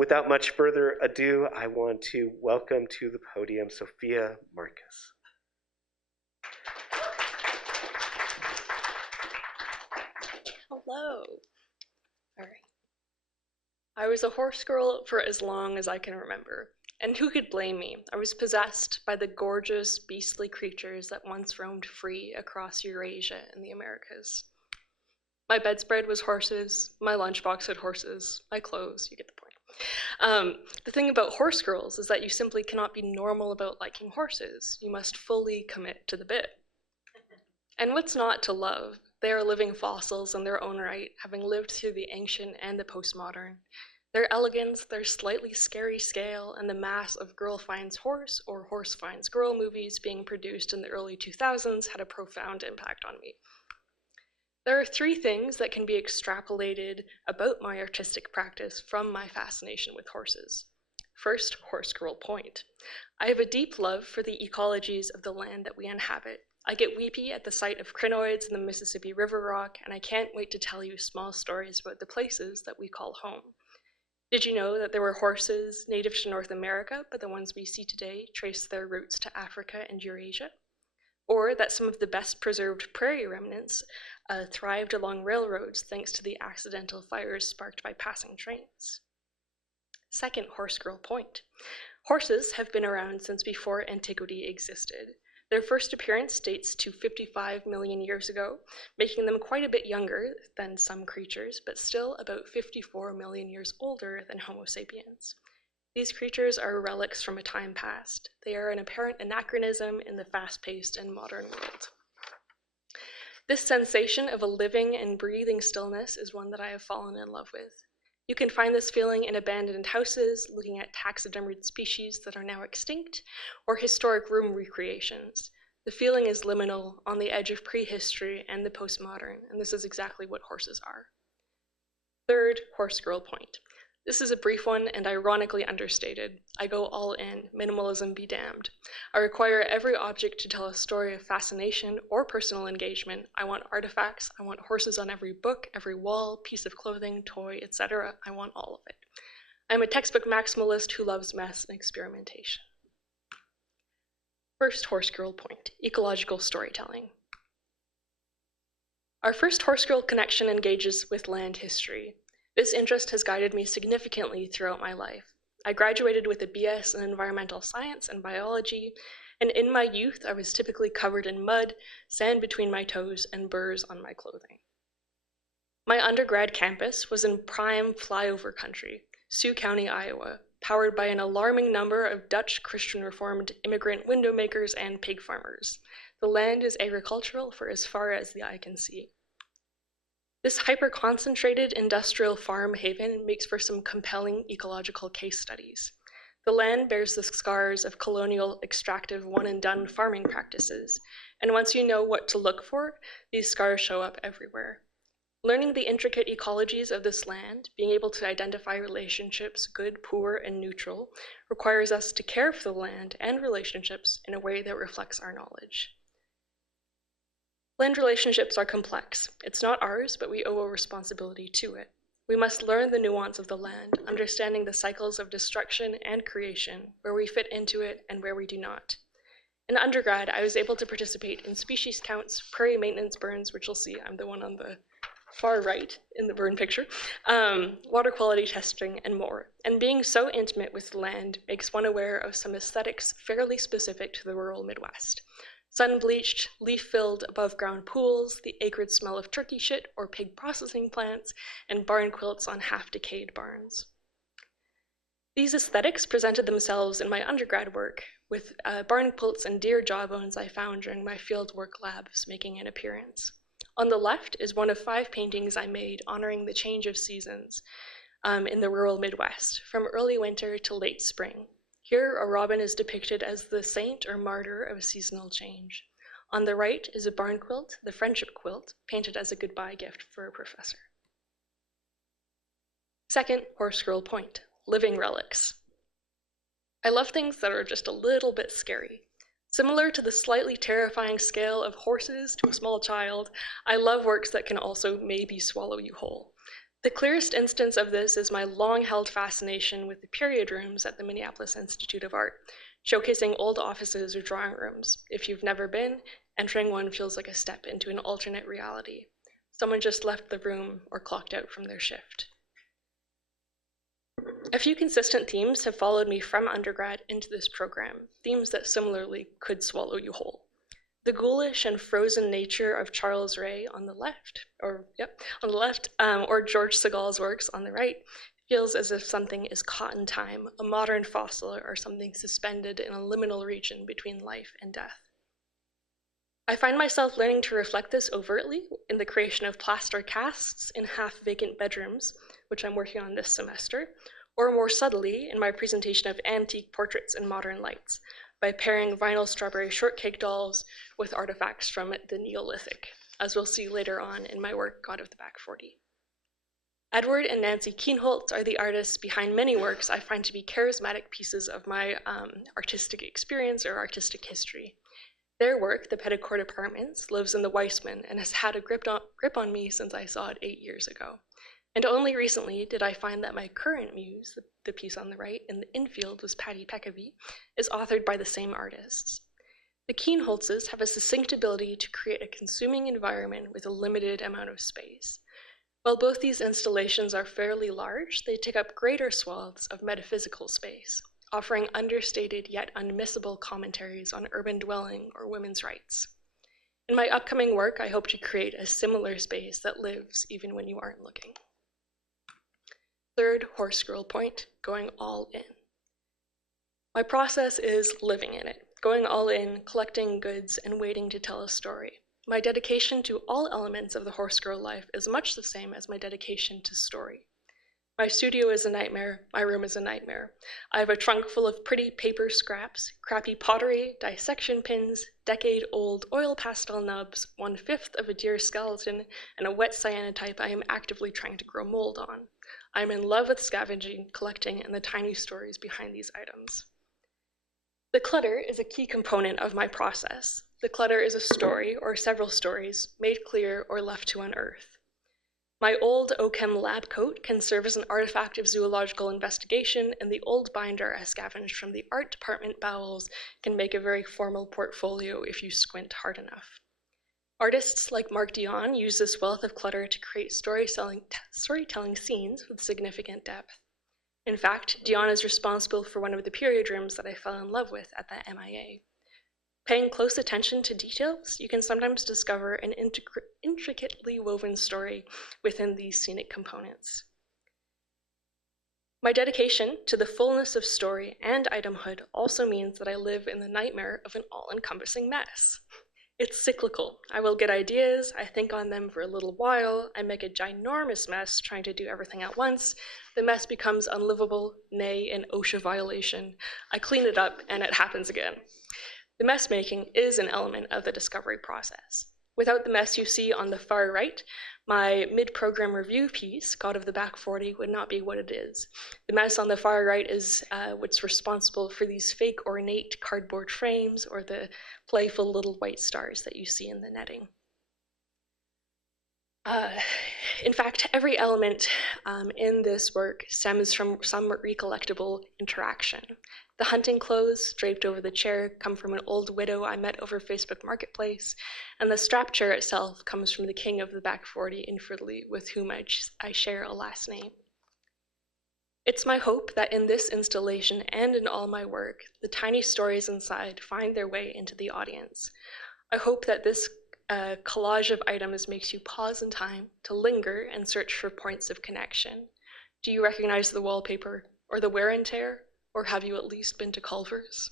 Without much further ado, I want to welcome to the podium Sophia Marcus. Hello. All right. I was a horse girl for as long as I can remember. And who could blame me? I was possessed by the gorgeous, beastly creatures that once roamed free across Eurasia and the Americas. My bedspread was horses, my lunchbox had horses, my clothes, you get the point. The thing about horse girls is that you simply cannot be normal about liking horses. You must fully commit to the bit. And what's not to love? They are living fossils in their own right, having lived through the ancient and the postmodern. Their elegance, their slightly scary scale, and the mass of girl finds horse or horse finds girl movies being produced in the early 2000s had a profound impact on me. There are three things that can be extrapolated about my artistic practice from my fascination with horses. First, horse girl point. I have a deep love for the ecologies of the land that we inhabit. I get weepy at the sight of crinoids in the Mississippi River rock, and I can't wait to tell you small stories about the places that we call home. Did you know that there were horses native to North America, but the ones we see today trace their roots to Africa and Eurasia? Or that some of the best preserved prairie remnants thrived along railroads thanks to the accidental fires sparked by passing trains? Second, horse girl point. Horses have been around since before antiquity existed. Their first appearance dates to 55 million years ago, making them quite a bit younger than some creatures, but still about 54 million years older than Homo sapiens. These creatures are relics from a time past. They are an apparent anachronism in the fast-paced and modern world. This sensation of a living and breathing stillness is one that I have fallen in love with. You can find this feeling in abandoned houses, looking at taxidermied species that are now extinct, or historic room recreations. The feeling is liminal, on the edge of prehistory and the postmodern, and this is exactly what horses are. Third, horse girl point. This is a brief one and ironically understated. I go all in, minimalism be damned. I require every object to tell a story of fascination or personal engagement. I want artifacts, I want horses on every book, every wall, piece of clothing, toy, etc. I want all of it. I'm a textbook maximalist who loves mess and experimentation. First horse girl point, ecological storytelling. Our first horse girl connection engages with land history. This interest has guided me significantly throughout my life. I graduated with a BS in environmental science and biology, and in my youth I was typically covered in mud, sand between my toes, and burrs on my clothing. My undergrad campus was in prime flyover country, Sioux County, Iowa, powered by an alarming number of Dutch Christian Reformed immigrant window makers and pig farmers. The land is agricultural for as far as the eye can see. This hyper-concentrated industrial farm haven makes for some compelling ecological case studies. The land bears the scars of colonial extractive one-and-done farming practices, and once you know what to look for, these scars show up everywhere. Learning the intricate ecologies of this land, being able to identify relationships, good, poor, and neutral, requires us to care for the land and relationships in a way that reflects our knowledge. Land relationships are complex. It's not ours, but we owe a responsibility to it. We must learn the nuance of the land, understanding the cycles of destruction and creation, where we fit into it and where we do not. In undergrad, I was able to participate in species counts, prairie maintenance burns, which you'll see, I'm the one on the far right in the burn picture, water quality testing, and more. And being so intimate with the land makes one aware of some aesthetics fairly specific to the rural Midwest. Sun-bleached, leaf-filled above-ground pools, the acrid smell of turkey shit or pig processing plants, and barn quilts on half-decayed barns. These aesthetics presented themselves in my undergrad work, with barn quilts and deer jawbones I found during my fieldwork labs making an appearance. On the left is one of 5 paintings I made honoring the change of seasons in the rural Midwest, from early winter to late spring. Here, a robin is depicted as the saint or martyr of seasonal change. On the right is a barn quilt, the friendship quilt, painted as a goodbye gift for a professor. Second, horse girl point, living relics. I love things that are just a little bit scary. Similar to the slightly terrifying scale of horses to a small child, I love works that can also maybe swallow you whole. The clearest instance of this is my long-held fascination with the period rooms at the Minneapolis Institute of Art, showcasing old offices or drawing rooms. If you've never been, entering one feels like a step into an alternate reality. Someone just left the room or clocked out from their shift. A few consistent themes have followed me from undergrad into this program, themes that similarly could swallow you whole. The ghoulish and frozen nature of Charles Ray on the left, or George Segal's works on the right, feels as if something is caught in time, a modern fossil or something suspended in a liminal region between life and death. I find myself learning to reflect this overtly in the creation of plaster casts in half-vacant bedrooms, which I'm working on this semester, or more subtly in my presentation of antique portraits in modern lights, by pairing vinyl strawberry shortcake dolls with artifacts from the Neolithic, as we'll see later on in my work, God of the Back 40. Edward and Nancy Kienholz are the artists behind many works I find to be charismatic pieces of my artistic experience or artistic history. Their work, The Petticoat Apartments, lives in the Weissman and has had a grip on me since I saw it 8 years ago. And only recently did I find that my current muse, the piece on the right, in the infield was Patty Peckaby, is authored by the same artists. The Kienholzes have a succinct ability to create a consuming environment with a limited amount of space. While both these installations are fairly large, they take up greater swaths of metaphysical space, offering understated yet unmissable commentaries on urban dwelling or women's rights. In my upcoming work, I hope to create a similar space that lives even when you aren't looking. Third horse girl point, going all in. My process is living in it, going all in, collecting goods, and waiting to tell a story. My dedication to all elements of the horse girl life is much the same as my dedication to story. My studio is a nightmare, my room is a nightmare. I have a trunk full of pretty paper scraps, crappy pottery, dissection pins, decade-old oil pastel nubs, 1/5 of a deer skeleton, and a wet cyanotype I am actively trying to grow mold on. I'm in love with scavenging, collecting, and the tiny stories behind these items. The clutter is a key component of my process. The clutter is a story, or several stories, made clear or left to unearth. My old OCHEM lab coat can serve as an artifact of zoological investigation, and the old binder I scavenged from the art department bowels can make a very formal portfolio if you squint hard enough. Artists like Mark Dion use this wealth of clutter to create storytelling scenes with significant depth. In fact, Dion is responsible for one of the period rooms that I fell in love with at the MIA. Paying close attention to details, you can sometimes discover an intricately woven story within these scenic components. My dedication to the fullness of story and itemhood also means that I live in the nightmare of an all-encompassing mess. It's cyclical. I will get ideas, I think on them for a little while, I make a ginormous mess trying to do everything at once, the mess becomes unlivable, nay, an OSHA violation. I clean it up and it happens again. The mess making is an element of the discovery process. Without the mess you see on the far right, my mid-program review piece, God of the Back 40, would not be what it is. The mess on the far right is what's responsible for these fake ornate cardboard frames or the playful little white stars that you see in the netting. In fact, every element in this work stems from some recollectible interaction. The hunting clothes draped over the chair come from an old widow I met over Facebook Marketplace, and the strap chair itself comes from the king of the Back 40 infertility with whom I share a last name. It's my hope that in this installation and in all my work, the tiny stories inside find their way into the audience. I hope that this collage of items makes you pause in time to linger and search for points of connection. Do you recognize the wallpaper or the wear and tear? Or have you at least been to Culver's?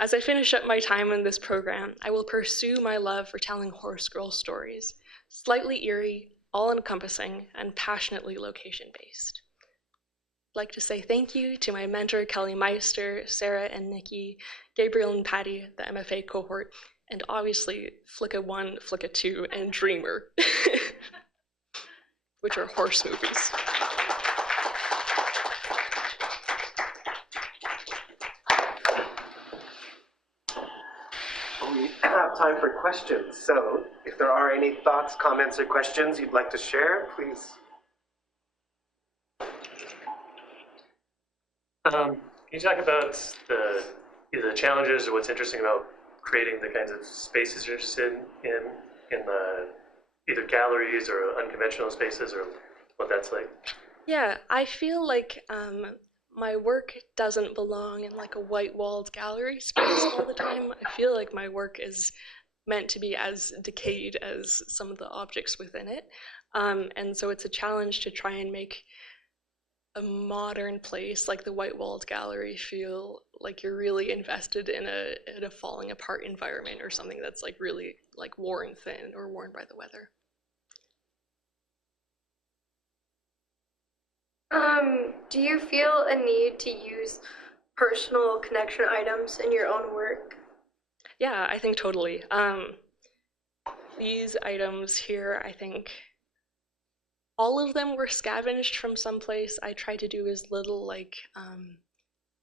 As I finish up my time in this program, I will pursue my love for telling horse girl stories, slightly eerie, all-encompassing, and passionately location-based. I'd like to say thank you to my mentor, Kelly Meister, Sarah and Nikki, Gabriel and Patty, the MFA cohort, and obviously Flicka 1, Flicka 2, and Dreamer, which are horse movies. We have time for questions, so if there are any thoughts, comments, or questions you'd like to share, please Can you talk about either the challenges or what's interesting about creating the kinds of spaces you're interested in the either galleries or unconventional spaces, or what that's like? Yeah, I feel like my work doesn't belong in like a white-walled gallery space all the time. I feel like my work is meant to be as decayed as some of the objects within it. And so it's a challenge to try and make a modern place like the white-walled gallery feel like you're really invested in a falling apart environment or something that's like really like worn thin or worn by the weather. Do you feel a need to use personal connection items in your own work? Yeah, I think totally. These items here, I think all of them were scavenged from someplace. I try to do as little like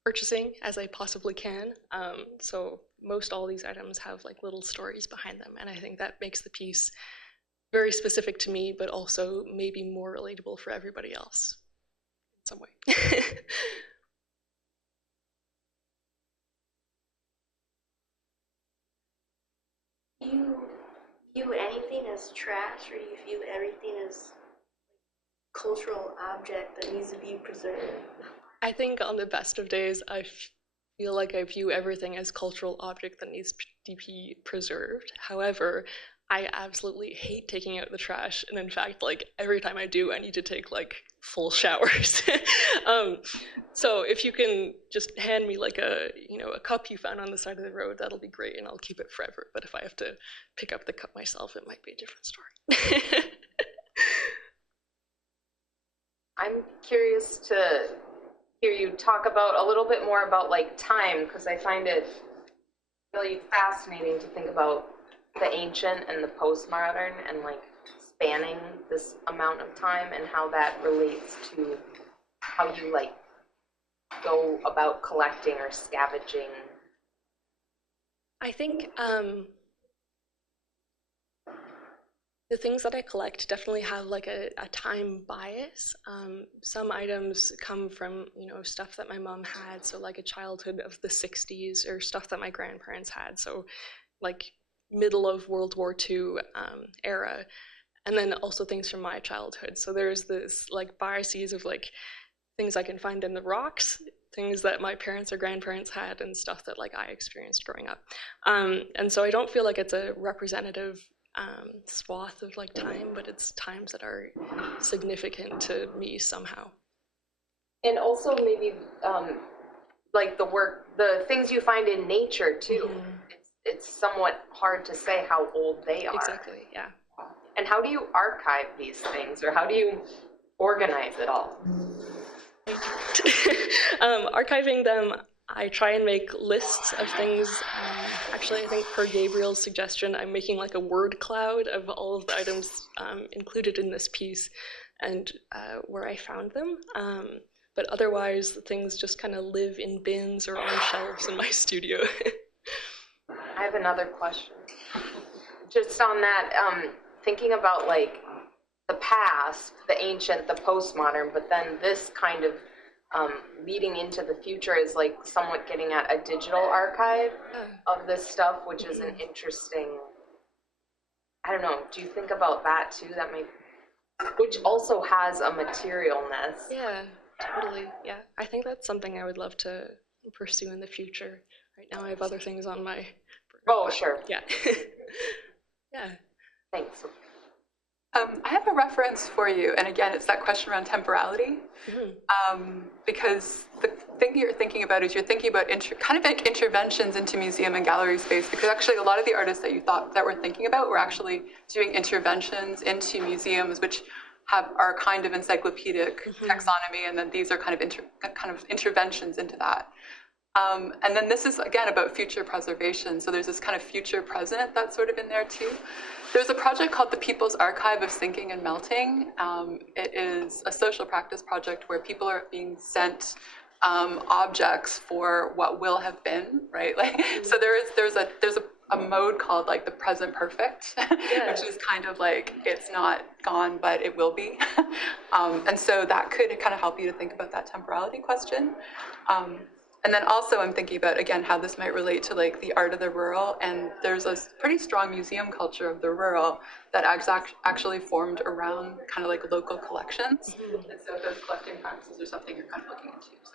purchasing as I possibly can. So most all these items have like little stories behind them, and I think that makes the piece very specific to me, but also maybe more relatable for everybody else in some way. Do you view anything as trash, or do you view everything as cultural object that needs to be preserved? I think on the best of days, I feel like I view everything as cultural object that needs to be preserved. However, I absolutely hate taking out the trash, and in fact, like every time I do, I need to take like full showers. So if you can just hand me like a cup you found on the side of the road, that'll be great, and I'll keep it forever. But if I have to pick up the cup myself, it might be a different story. I'm curious to hear you talk about a little bit more about like time, because I find it really fascinating to think about the ancient and the postmodern and like spanning this amount of time and how that relates to how you like go about collecting or scavenging. I think the things that I collect definitely have like a time bias. Some items come from stuff that my mom had, so like a childhood of the 60s, or stuff that my grandparents had, so like middle of World War II era, and then also things from my childhood. So there's this like biases of like things I can find in the rocks, things that my parents or grandparents had, and stuff that like I experienced growing up. And so I don't feel like it's a representative swath of like time, but it's times that are significant to me somehow. And also maybe like the things you find in nature too. Mm-hmm. It's somewhat hard to say how old they are. Exactly, yeah. And how do you archive these things, or how do you organize it all? Archiving them, I try and make lists of things. Actually, I think per Gabriel's suggestion, I'm making like a word cloud of all of the items included in this piece and where I found them. But otherwise, things just kind of live in bins or on shelves in my studio. I have another question. Just on that, thinking about like the past, the ancient, the postmodern, but then this kind of leading into the future is like somewhat getting at a digital archive of this stuff, which is an interesting, I don't know, do you think about that too? That might, which also has a materialness. Yeah, totally, yeah. I think that's something I would love to pursue in the future. Right now I have other things on my... Oh, sure. Yeah. Yeah. Thanks. I have a reference for you, and again, it's that question around temporality, because the thing you're thinking about is you're thinking about kind of like interventions into museum and gallery space, because actually a lot of the artists that you thought that were thinking about were actually doing interventions into museums, which are kind of encyclopedic taxonomy, and then these are kind of interventions into that. And then this is, again, about future preservation. So there's this kind of future present that's sort of in there too. There's a project called the People's Archive of Sinking and Melting. It is a social practice project where people are being sent objects for what will have been, right? Like, so there's a a mode called like the present perfect, which is kind of like it's not gone, but it will be. And so that could kind of help you to think about that temporality question. And then also I'm thinking about, again, how this might relate to like the art of the rural. And there's a pretty strong museum culture of the rural that actually formed around kind of like local collections. And so those collecting practices are something you're kind of looking into. So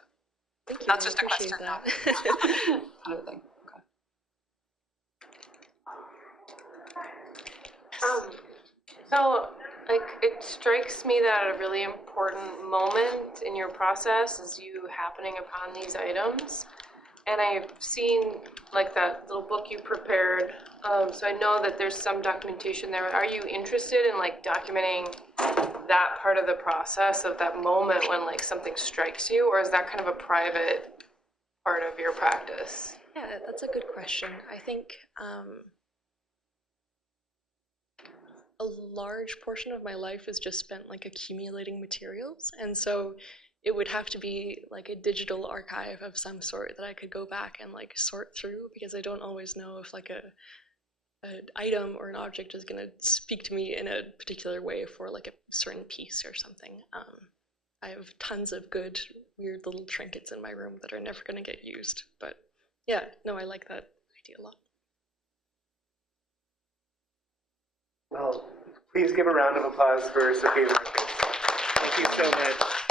Thank you. that's I just a appreciate question, that. kind of thing. Okay. So, like, it strikes me that a really important moment in your process is you happening upon these items. And I've seen, like, that little book you prepared. So I know that there's some documentation there. Are you interested in, like, documenting that part of the process of that moment when, like, something strikes you? Or is that kind of a private part of your practice? Yeah, that's a good question. I think a large portion of my life is just spent like accumulating materials, and so it would have to be like a digital archive of some sort that I could go back and like sort through, because I don't always know if like an item or an object is going to speak to me in a particular way for like a certain piece or something. I have tons of good weird little trinkets in my room that are never going to get used, but yeah, no, I like that idea a lot. Well, please give a round of applause for Sophia Marcus. Thank you so much.